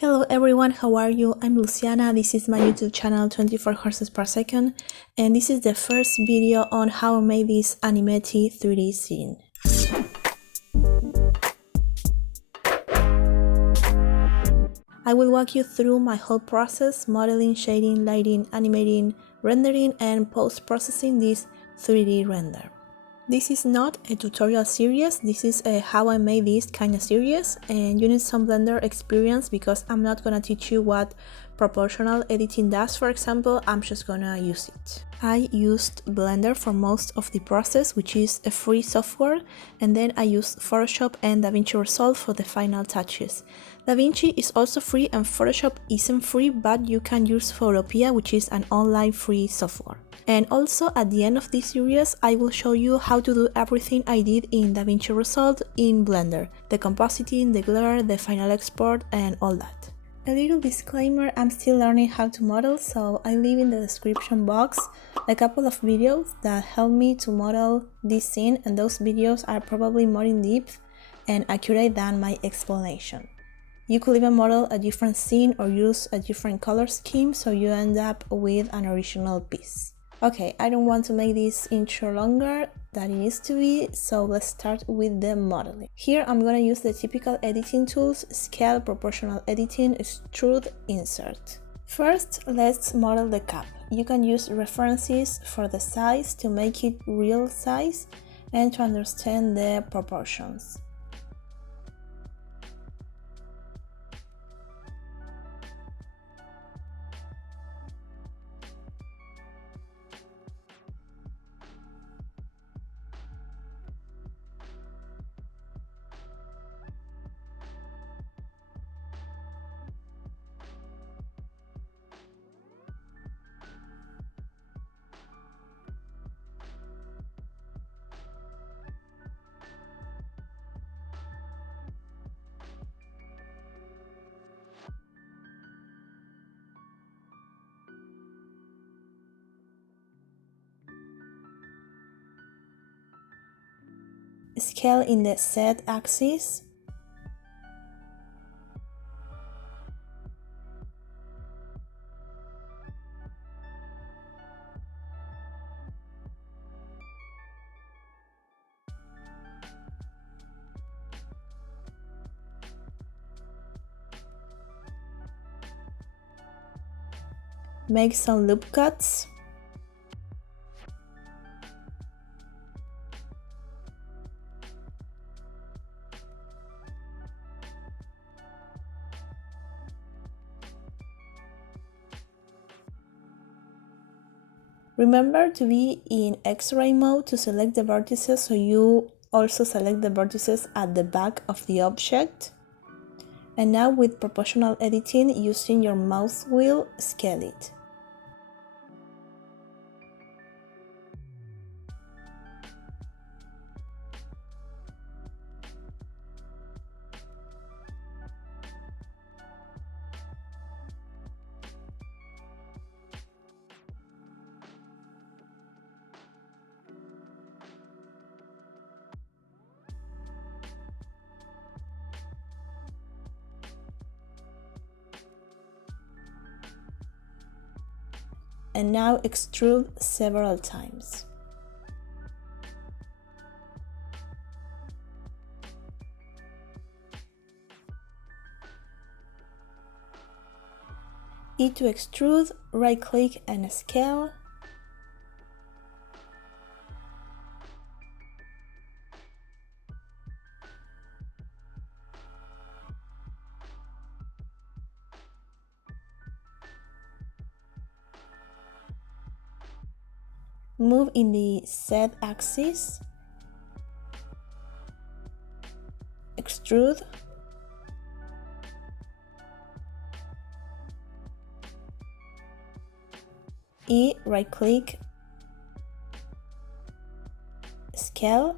Hello everyone, how are you? I'm Luciana, this is my YouTube channel 24 horses per second, and this is the first video on how I made this Animeti 3D scene. I will walk you through my whole process: modeling, shading, lighting, animating, rendering, and post-processing this 3D render. This is not a tutorial series, this is a how I made this kind of series, and you need some Blender experience because I'm not gonna teach you what proportional editing does. For example, I'm just gonna use it. I used Blender for most of the process, which is a free software, and then I used Photoshop and DaVinci Resolve for the final touches. DaVinci is also free and Photoshop isn't free, but you can use Photopea, which is an online free software. And also at the end of this series, I will show you how to do everything I did in DaVinci Resolve in Blender: the compositing, the glare, the final export, and all that. A little disclaimer, I'm still learning how to model, so I leave in the description box a couple of videos that help me to model this scene, and those videos are probably more in depth and accurate than my explanation. You could even model a different scene or use a different color scheme so you end up with an original piece. Okay, I don't want to make this intro longer than it needs to be, so let's start with the modeling. Here I'm gonna use the typical editing tools: scale, proportional editing, extrude, insert. First, let's model the cap. You can use references for the size to make it real size and to understand the proportions. Scale in the Z axis. Make some loop cuts. Remember to be in X-ray mode to select the vertices, so you also select the vertices at the back of the object. And now with proportional editing, using your mouse wheel, scale it. And now extrude several times. E to extrude, right click and scale. Move in the Z axis. Extrude. E, right click, scale.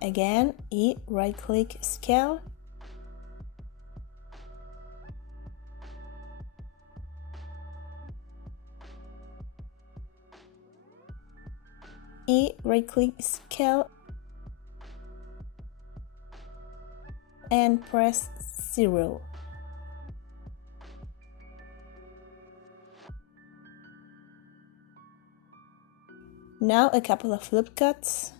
Again, E, right click, scale. E, right-click Scale and press 0. Now a couple of loop cuts.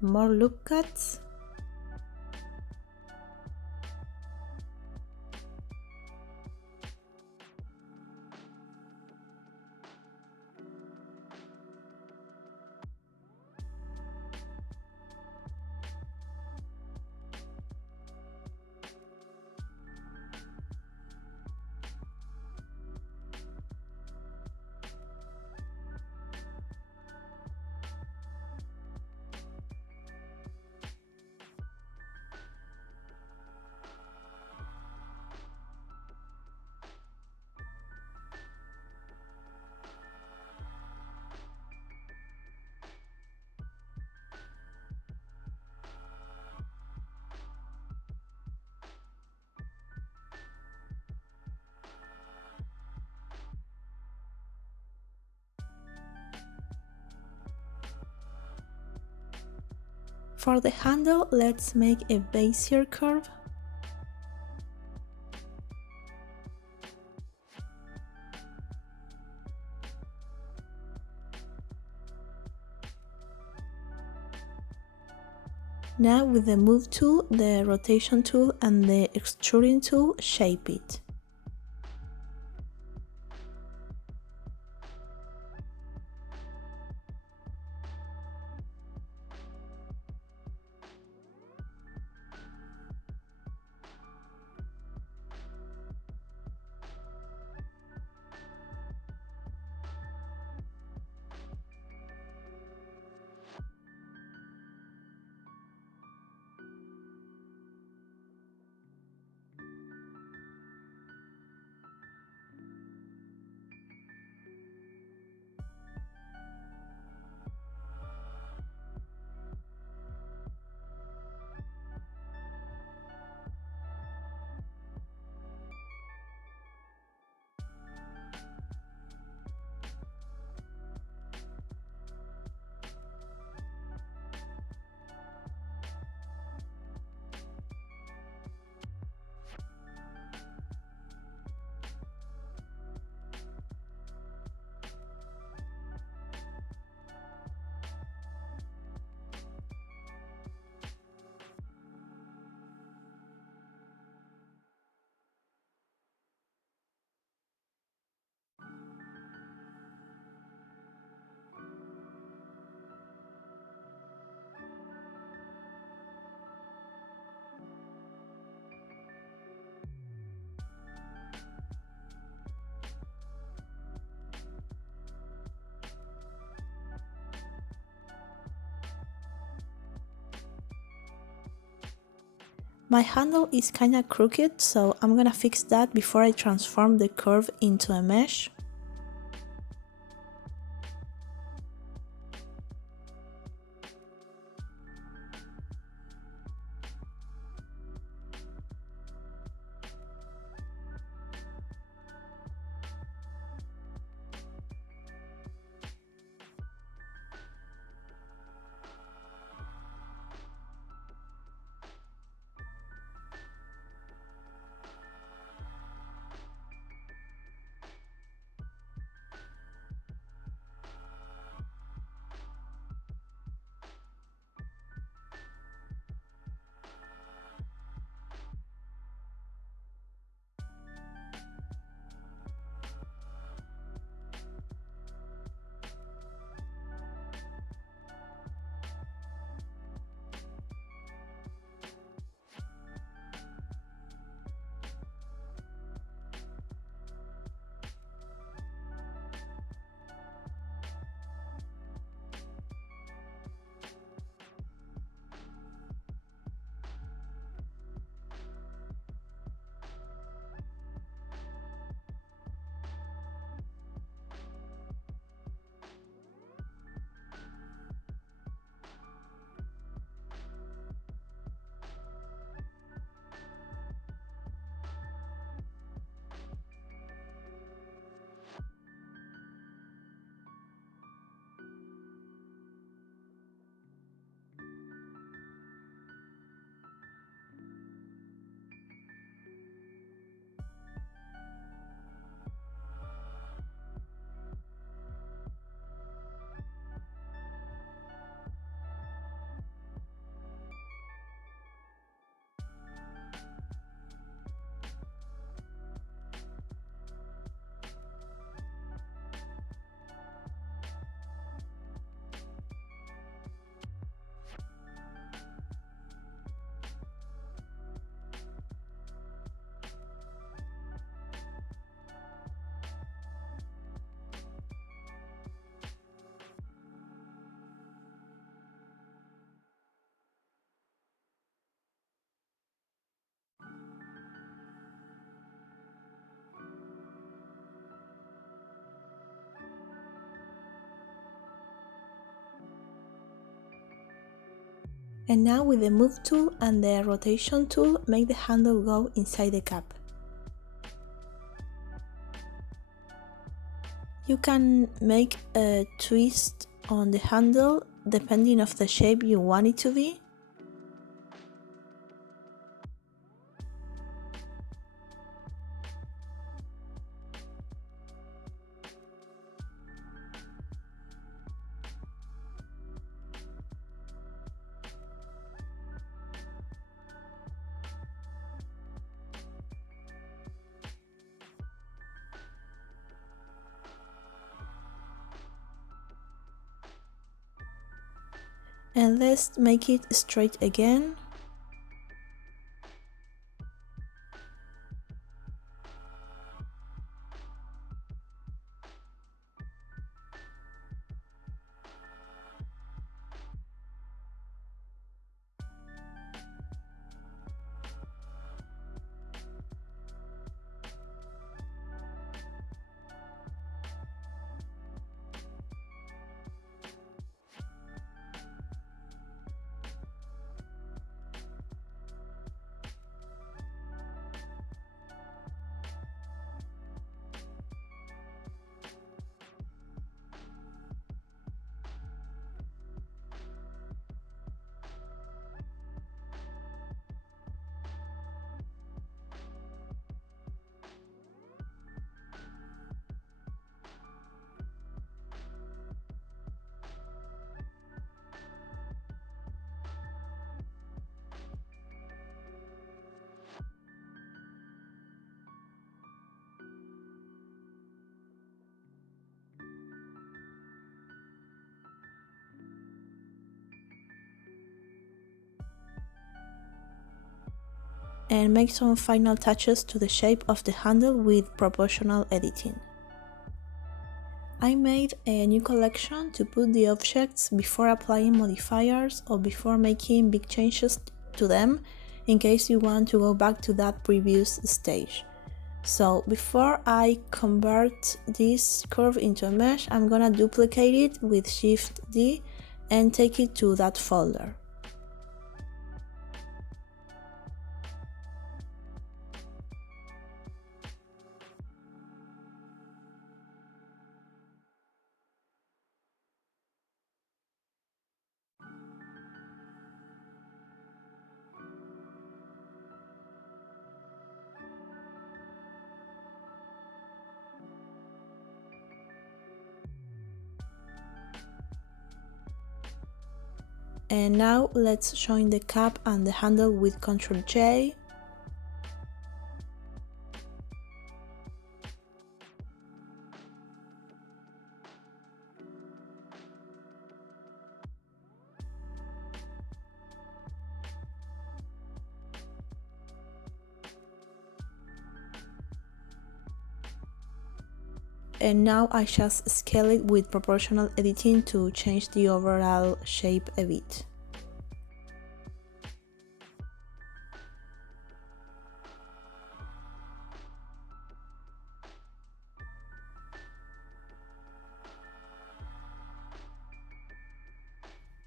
More loop cuts. For the handle, let's make a Bezier curve. Now with the Move tool, the Rotation tool and the Extruding tool, shape it. My handle is kinda crooked, so I'm gonna fix that before I transform the curve into a mesh. And now with the move tool and the rotation tool, make the handle go inside the cap. You can make a twist on the handle depending of the shape you want it to be. And let's make it straight again. And make some final touches to the shape of the handle with proportional editing. I made a new collection to put the objects before applying modifiers or before making big changes to them, in case you want to go back to that previous stage. So before I convert this curve into a mesh, I'm gonna duplicate it with Shift D and take it to that folder. And now let's join the cap and the handle with Ctrl J. And now I just scale it with proportional editing to change the overall shape a bit.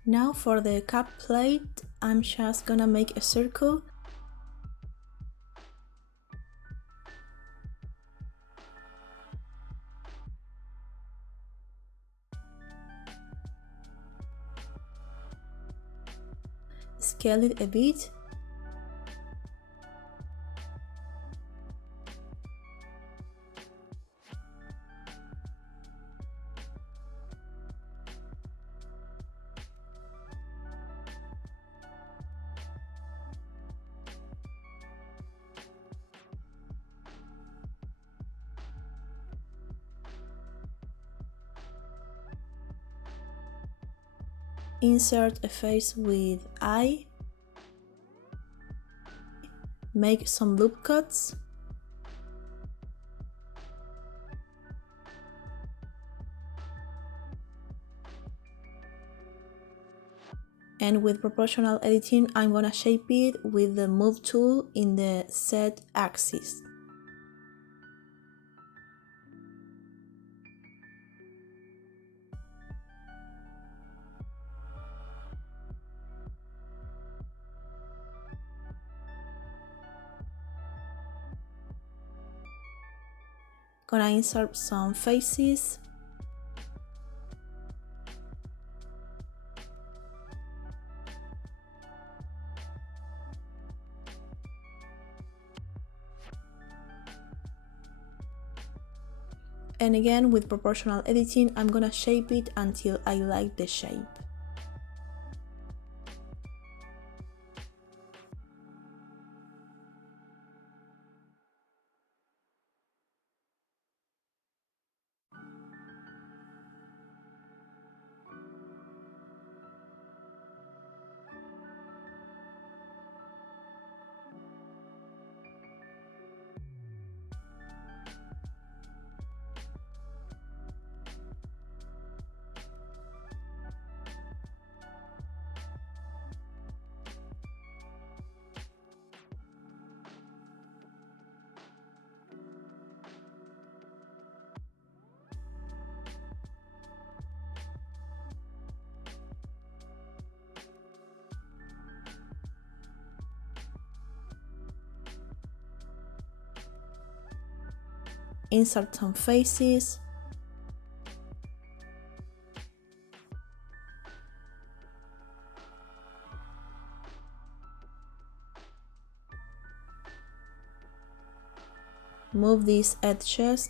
Now for the cap plate, I'm just gonna make a circle. Scale it a bit. Insert a face with eye. Make some loop cuts. And with proportional editing, I'm gonna shape it with the move tool in the Z axis. Gonna insert some faces. And again, with proportional editing, I'm gonna shape it until I like the shape. Insert some faces. Move these edges.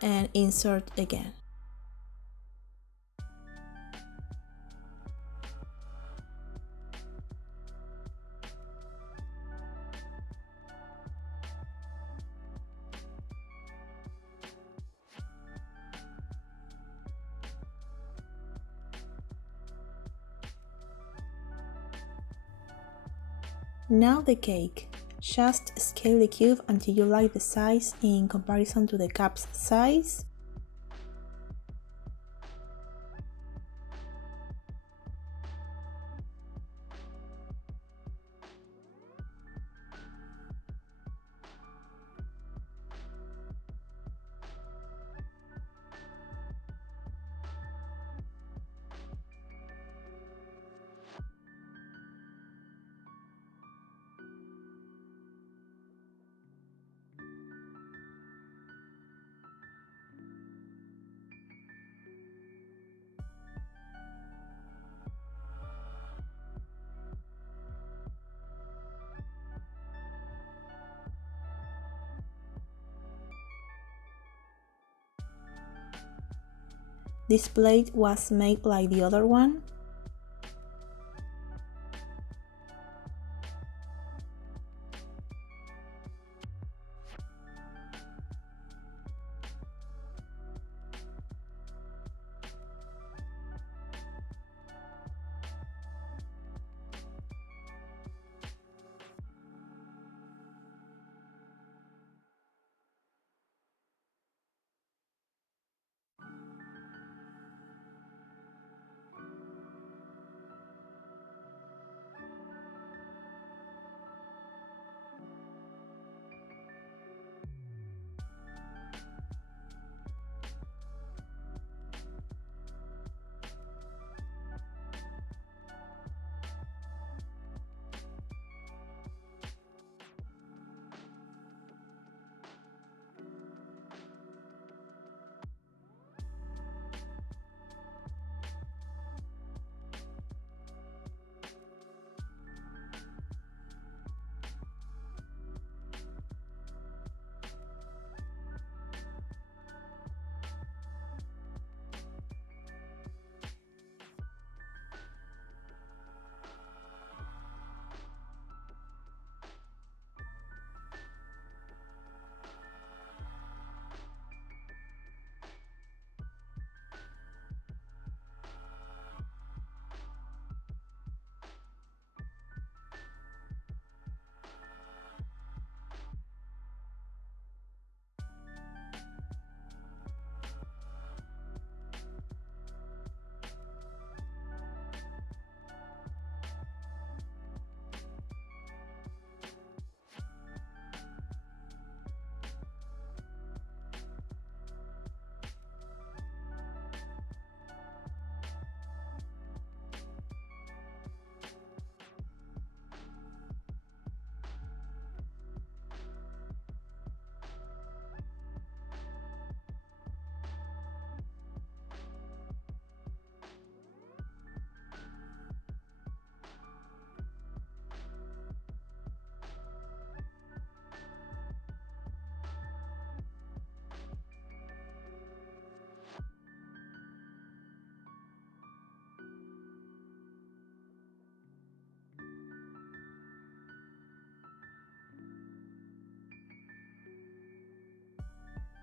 And insert again. Now the cake. Just scale the cube until you like the size in comparison to the cup's size. This plate was made like the other one.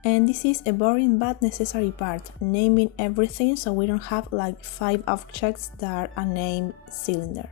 And this is a boring but necessary part, naming everything so we don't have like 5 objects that are a named cylinder.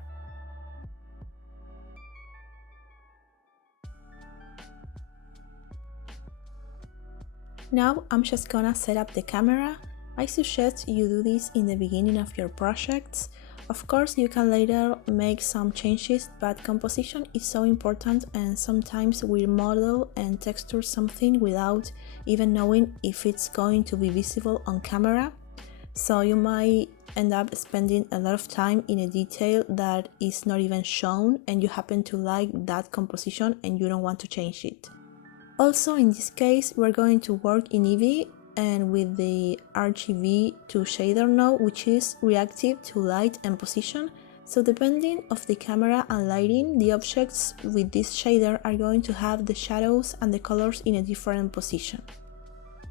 Now I'm just gonna set up the camera. I suggest you do this in the beginning of your projects. Of course, you can later make some changes, but composition is so important, and sometimes we model and texture something without even knowing if it's going to be visible on camera. So you might end up spending a lot of time in a detail that is not even shown, and you happen to like that composition and you don't want to change it. Also, in this case, we're going to work in Eevee and with the RGB to shader node, which is reactive to light and position. So depending of the camera and lighting, the objects with this shader are going to have the shadows and the colors in a different position.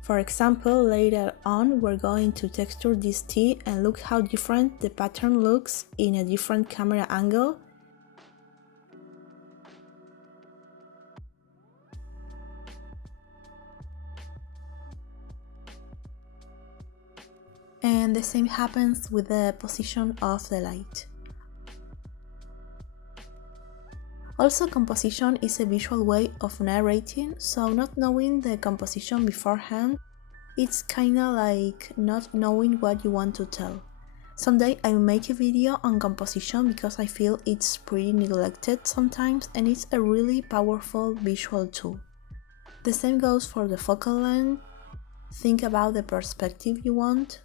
For example, later on we're going to texture this T and look how different the pattern looks in a different camera angle. And the same happens with the position of the light. Also, composition is a visual way of narrating, so not knowing the composition beforehand, it's kinda like not knowing what you want to tell. Someday I will make a video on composition because I feel it's pretty neglected sometimes and it's a really powerful visual tool. The same goes for the focal length. Think about the perspective you want.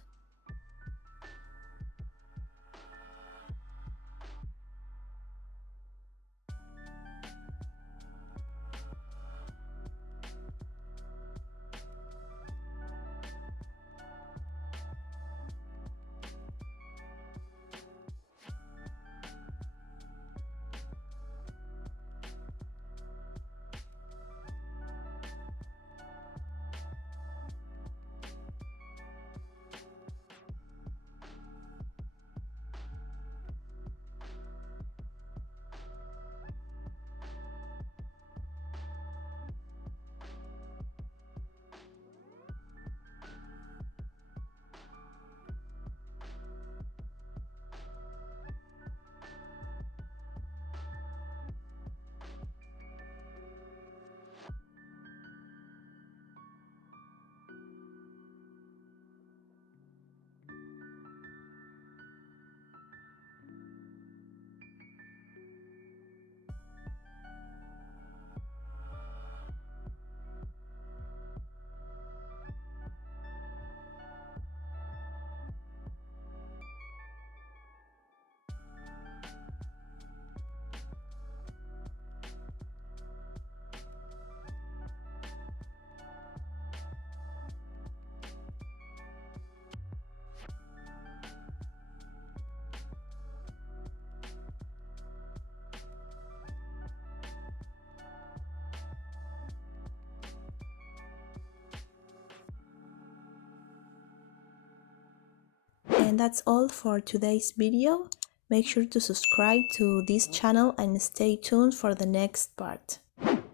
And that's all for today's video. Make sure to subscribe to this channel and stay tuned for the next part.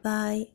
Bye!